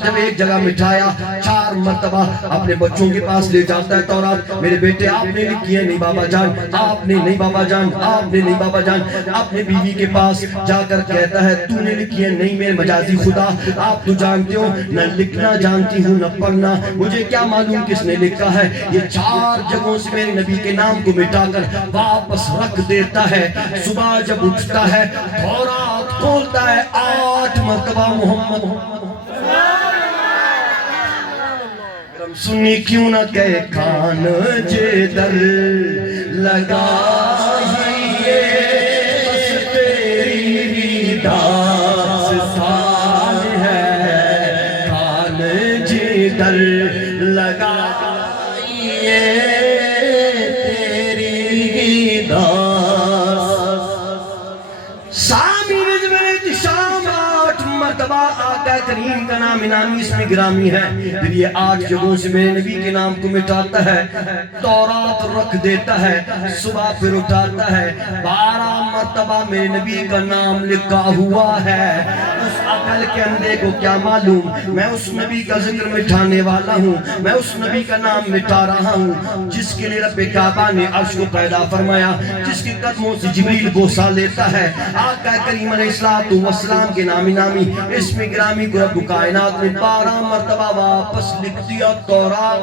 جب ایک جگہ مٹھایا 4 مرتبہ اپنے بچوں کے پاس لے جاتا ہے تورات میرے بیٹے آپ نے لکھی ہے نہیں بابا جان آپ نے نہیں بابا جان آپ نے نہیں بابا جان اپنے بیوی کے پاس جا کر کہتا ہے تو نے لکھی ہے نہیں میرے مجازی خدا آپ تو جانتے ہو نہ لکھنا جانتی ہوں نہ پڑھنا مجھے کیا معلوم کس نے لکھا ہے یہ 4 جگہوں سے میرے نبی کے نام کو مٹا کر واپس رکھ دیتا ہے صبح جب اٹھتا ہے تورات کھولتا ہے 8 مرتبہ محمد سنی کیوں نہ کہے کان جدر لگائیے بس تیری داستان ہے کان جدر لگائیے آقا کریم کا نام انامی اسم گرامی ہے پھر یہ 8 جگہوں سے میرے نبی کے نام کو مٹاتا ہے تورات رکھ دیتا ہے صبح پھر اٹھاتا ہے 12 مرتبہ میرے نبی کا نام لکھا ہوا ہے اس عقل کے اندھے کو کیا معلوم میں اس نبی کا ذکر مٹھانے والا ہوں میں اس نبی کا نام مٹا رہا ہوں جس کے لیے رب کعبہ نے عرش کو پیدا فرمایا جس کے قدموں سے جبریل بوسہ لیتا ہے آقا کریم علیہ السلام کے نامی اسم گرامی کو رب کائنات نے 12 مرتبہ واپس لکھ دیا تورات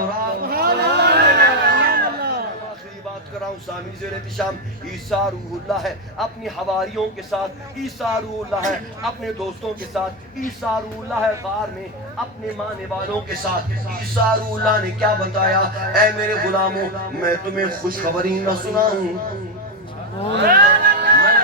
کر رہا ہوں سامعین زیر احتشام عیسیٰ روح اللہ ہے اپنی حواریوں کے ساتھ عیسیٰ روح اللہ ہے اپنے دوستوں کے ساتھ عیسیٰ روح اللہ ہے غار میں اپنے مانے والوں کے ساتھ عیسیٰ روح اللہ نے کیا بتایا اے میرے غلاموں میں تمہیں خوشخبری نہ سناؤں میں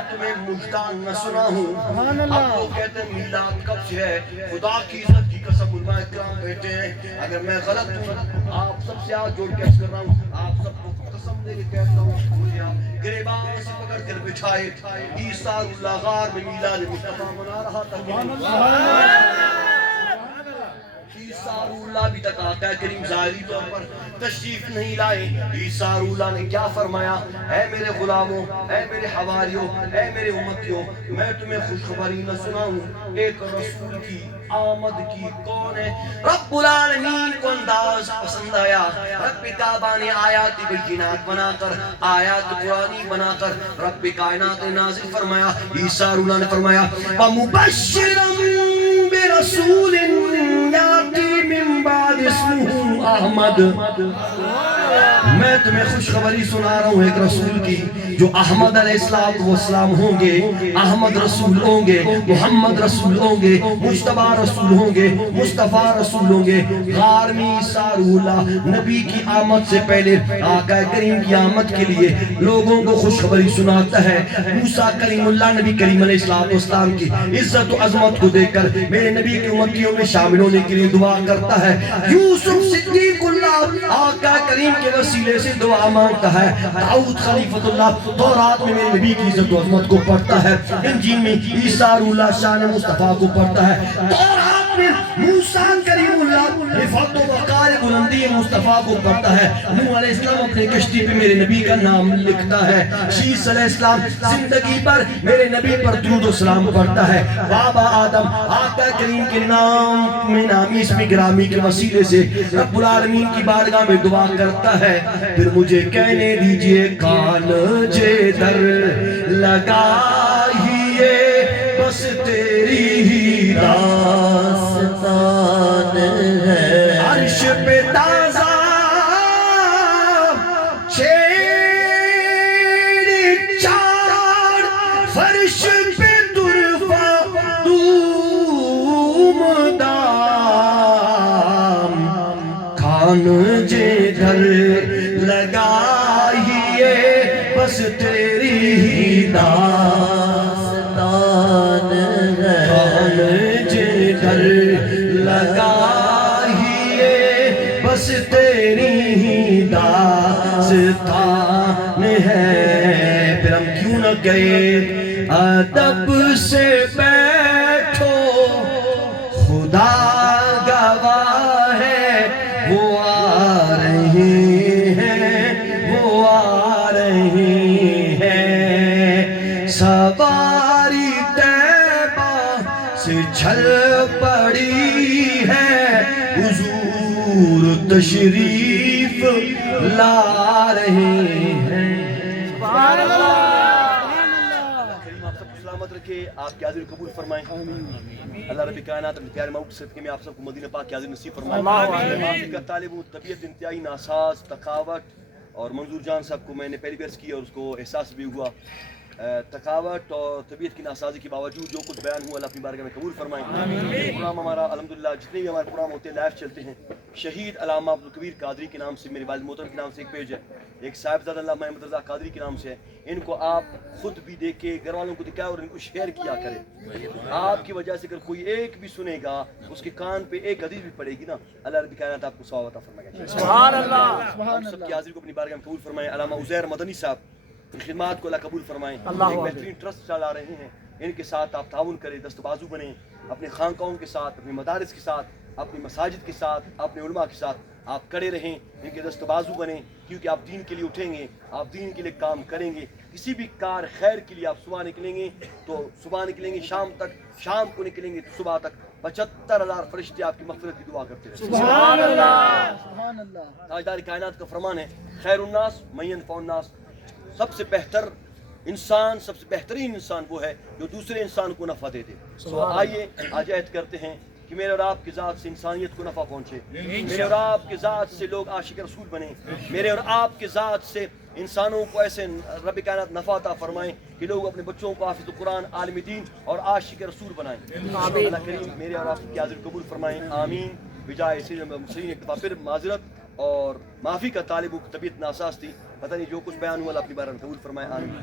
تمہیں مجدان نہ سنا ہوں اب وہ کہتے ہیں میلاد کب سے ہے خدا کی عزت کی قسم علماء اکرام بیٹھے ہیں اگر میں غلط ہوں آپ سب سے آج جوڑ کے عرض کر رہا ہوں آپ سب کو قسم دے کے کہتا ہوں مجھے آپ گریبان سے پکڑ کر بچھائے عیسیٰ اللہ غار میں میلاد مصطفیٰ منا رہا تھا عیسیٰ روح اللہ بھی تک آتا ہے کریم ظاہری طور پر تشریف نہیں لائے عیسیٰ روح اللہ نے کیا فرمایا اے میرے غلاموں اے میرے حواریوں اے میرے امتیوں میں تمہیں خوشخبری نہ سناؤں ایک رسول کی آمد کی کون ہے رب العالمین کو انداز پسند آیا رب کعبہ نے آیات بینات بنا کر آیات قرآنی بنا کر رب کائنات نے نازل فرمایا عیسیٰ روح اللہ نے فرمایا وَمُبَشِّرًا بِرَسُولٍ يَأْتِي مِن بَعْدِ اسْمُهُ ہوں احمد. میں تمہیں خوشخبری سنا رہا ہوں ایک رسول کی جو احمد علیہ السلام ہوں گے. احمد رسول ہوں گے, محمد رسول ہوں گے, مجتبی رسول ہوں گے, مصطفیٰ رسول ہوں گے. غار میں عیسیٰ روح اللہ نبی کی آمد سے پہلے آقا کریم کی آمد کے لیے لوگوں کو خوشخبری سناتا ہے. موسیٰ کلیم اللہ نبی کریم علیہ السلام کی عزت و عظمت کو دیکھ کر میرے نبی کی امتیوں میں شامل ہونے کے لیے دعا کرتا ہے. یوسف صدیق اللہ آقا کریم کے وسیلے سے دعا مانگتا ہے. داؤد خلیفۃ اللہ تورات میں میرے نبی کی عزت و عظمت کو پڑھتا ہے. انجیل میں عیسیٰ روح اللہ شان مصطفیٰ کو پڑھتا ہے. تورات میں موسیٰ کریم اللہ رفعت و وقار بلندی مصطفیٰ کو پڑھتا ہے. نوح علیہ السلام اپنے کشتی پہ میرے نبی کا نام لکھتا ہے. شیس علیہ السلام زندگی پر میرے نبی پر درود و سلام پڑھتا ہے. بابا آدم آقا کریم کے نام میں نامی اسم گرامی کے وسیلے سے رب العالمین کی بارگاہ میں دعا کرتا ہے. پھر مجھے کہنے دیجئے کانجے در لگائیے بس تیری ہی داستان ہے. عرش پہ تازہ فرش پہ درفا دوم دام کانجے گھر لگائیے بس تیری ہی داستان ہے. کانجے گھر لگائیے بس تیری ہی داستان ہے. پھر ہم کیوں نہ گئے ادب سے بیٹھو خدا گواہ ہے. وہ آ رہے ہیں, وہ آ رہے ہیں. سواری طیبہ سے چھل پڑی ہے, حضور تشریف لا رہے ہیں. سبحان اللہ. سلامت رکھے, آپ کی حاضری قبول فرمائیں. اللہ رب کائنات اپنے پیارے محبوب کے صدقے میں آپ سب کو مدینہ پاک کی حاضری نصیب فرمائیں. معافی کا طالب ہوں, طبیعت انتہائی ناساز, تھکاوٹ, اور منظور جان صاحب کو میں نے پہلی بار کی اور اس کو احساس بھی ہوا. تھکاوٹ اور طبیعت کی ناسازی کے باوجود جو کچھ بیان ہوا اللہ اپنی بارگاہ میں قبول فرمائیں. پروگرام ہمارا الحمدللہ جتنے بھی ہمارے پروگرام ہوتے ہیں لائیو چلتے ہیں. شہید علامہ عبدالکبیر قادری کے نام سے, میرے والد محترم کے نام سے ایک پیج ہے, ایک صاحبزادہ علامہ محمد رضا قادری کے نام سے ہے. ان کو آپ خود بھی دیکھیں, گھر والوں کو دکھائیں اور ان کو شیئر کیا کریں. آپ کی وجہ سے اگر کوئی ایک بھی سنے گا, اس کے کان پہ ایک حدیث بھی پڑے گی نا, اللہ رب کائنات آپ کو ثواب عطا فرمائے گا. سبحان اللہ. ہم سب کی حاضری کو اپنی بارگاہ میں قبول فرمائیں. علامہ عزیر مدنی صاحب کی خدمات کو اللہ قبول فرمائیں. ایک بہترین ٹرسٹ چلا رہے ہیں, ان کے ساتھ آپ تعاون کریں, دست بازو بنیں. اپنے خانقاہوں کے ساتھ, اپنے مدارس کے ساتھ, اپنی مساجد کے ساتھ, اپنے علماء کے ساتھ آپ کڑے رہیں, ان کے دست بازو بنیں. کیونکہ آپ دین کے لیے اٹھیں گے, آپ دین کے لیے کام کریں گے. کسی بھی کار خیر کے لیے آپ صبح نکلیں گے تو صبح نکلیں گے شام تک, شام کو نکلیں گے تو صبح تک 75,000 فرشتے آپ کی مغفرت کی دعا کرتے رہتے ہیں. سبحان اللہ. سبحان اللہ. تاجدار کائنات کا فرمان ہے, خیر الناس من ينفع الناس. سب سے بہتر انسان, سب سے بہترین انسان وہ ہے جو دوسرے انسان کو نفع دے دے. تو آئیے آج عہد کرتے ہیں کہ میرے اور آپ کی ذات سے انسانیت کو نفع پہنچے, میرے اور آپ کی ذات سے لوگ عاشق رسول بنیں, میرے اور آپ کی ذات سے انسانوں کو ایسے رب کائنات نفع عطا فرمائیں کہ لوگ اپنے بچوں کو حافظ قرآن, عالم دین اور عاشق رسول بنائیں. اللہ کریم میرے اور آپ کی حاضری قبول فرمائیں. آمین. بجائے سیدنا محمد ایک دفعہ پھر معذرت اور معافی کا طالب ہوں, طبیعت ناساز تھی, پتہ نہیں جو کچھ بیان ہوا اللہ اپنی بارگاہ میں قبول فرمائے. آمین.